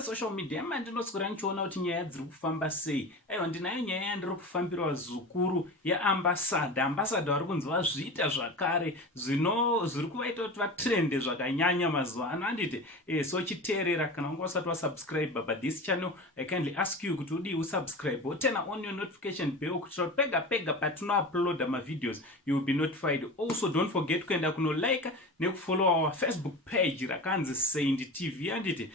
Social media mandinotswera nichiona kuti nyaya dziri kufamba sei. Aiwa, ndinayo nyaya yandiri kufambirwa zukuru yeambassador vari kunzi vazviita zvakare zviri kuvaita kuti vatrende zvakanyanya mazuva ano handiti. So chiteerera kana wanga usati wasubscribe this channel, I kindly ask you kuti udii usubscribe turn on your notification bell kuitira kuti pega pega patinouploada mavideos you will be notified. Also don't forget kuenda kunolike nekufollow our Facebook page rakanzi Saint TV handiti.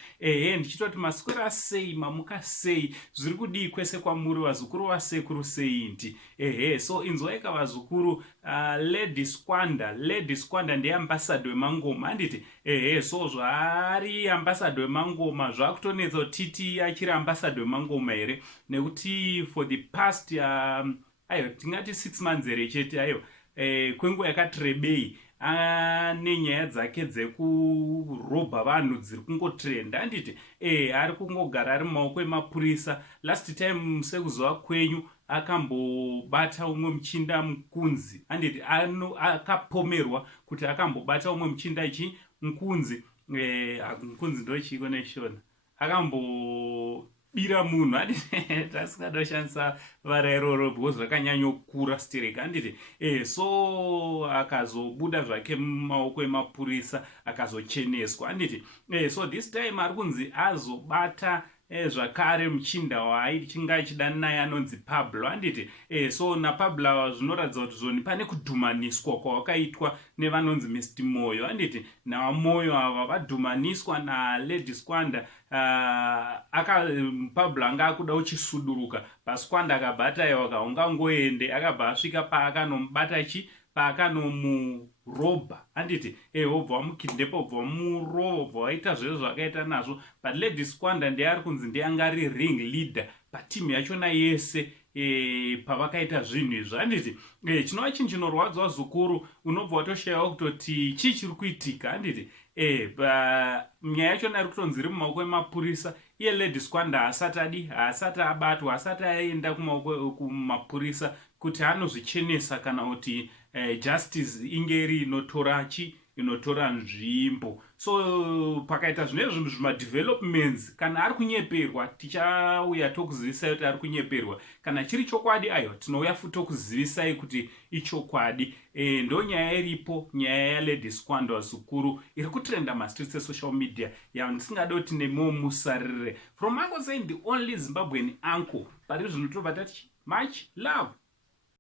Ndichitoti maswera sei, mamuka sei, zviri kudii kwese kwamuri vazukuru vasekuru Saint. So inzoeka vazukuru Lady Squander ndiye ambassador wemangoma handiti. So zvari ambassador wemangoma zvakutonetsa kuti titi achiri ambassador wemangoma here nekuti for the past tingati 6 months here chete kwenguva yakatirebei nenyaya dzake dzekurobha vanhu dziri kungotrenda handiti. Ari kungogara ari mumaoko emapurisa. Last time sekuzuva kwenyu akambobata umwe muchinda mukunzi handiti. Akapomerwa kuti akambobata umwe muchinda mukunzi. Mukunzi ndochiko neshona akambobira munhu handiti. Tasingada kushandisa vara iroro because rakanyanyokura stereka handiti. So akazobuda zvake mumaoko emapurisa akazocheneswa handiti. So this time ari kunzi azobata zvakare muchinda waichinga achida naye anonzi Pablo handiti. So naPablo zvinoratidza kuti zvoni pane kudhumaniswa kwawakaitwa nevanonzi Mr. Moyo handiti. Navamoyo ava vadhumaniswa naLady Squander. Pablo anga akuda uchisuduruka paSquander akabata iwo akaungangoende akabva asvika paakanomubata paakanomurobha handiti. Obva wamukidnepa, obva wamurova, obva waita zvezvo zvakaita nazvo. But Lady Squander ndiye ari kunzi ndiye anga ari ring leader patimu yachona yese pavakaita zvinhu izvi handiti. Chinova chinhu chinorwadzwa zukuru. Unobva watoshayiwa kutoti chii chiri kuitika handiti. Nyaya yachona iri kutonzi iri mumaoko emapurisa. Iye Lady Squander haasati abatwa, haasati aenda kumapurisa kuti anozvichenesa kana kuti justice inge iri inotora nzvimbo. So pakaita zvinezvi zvimadevelopments kana ari kunyeperwa tichauya tokuzivisai kuti ari kunyeperwa. Kana chiri chokwadi tinouya futi tokuzivisai kuti ichokwadi. Ndo nyaya iripo, nyaya yaLady Squander zukuru iri kutrenda mastreets esocial media yandisingada kuti nemiwo musarire. From Uncle Saint, the only Zimbabwean uncle. Pari zvino tobva tati much love.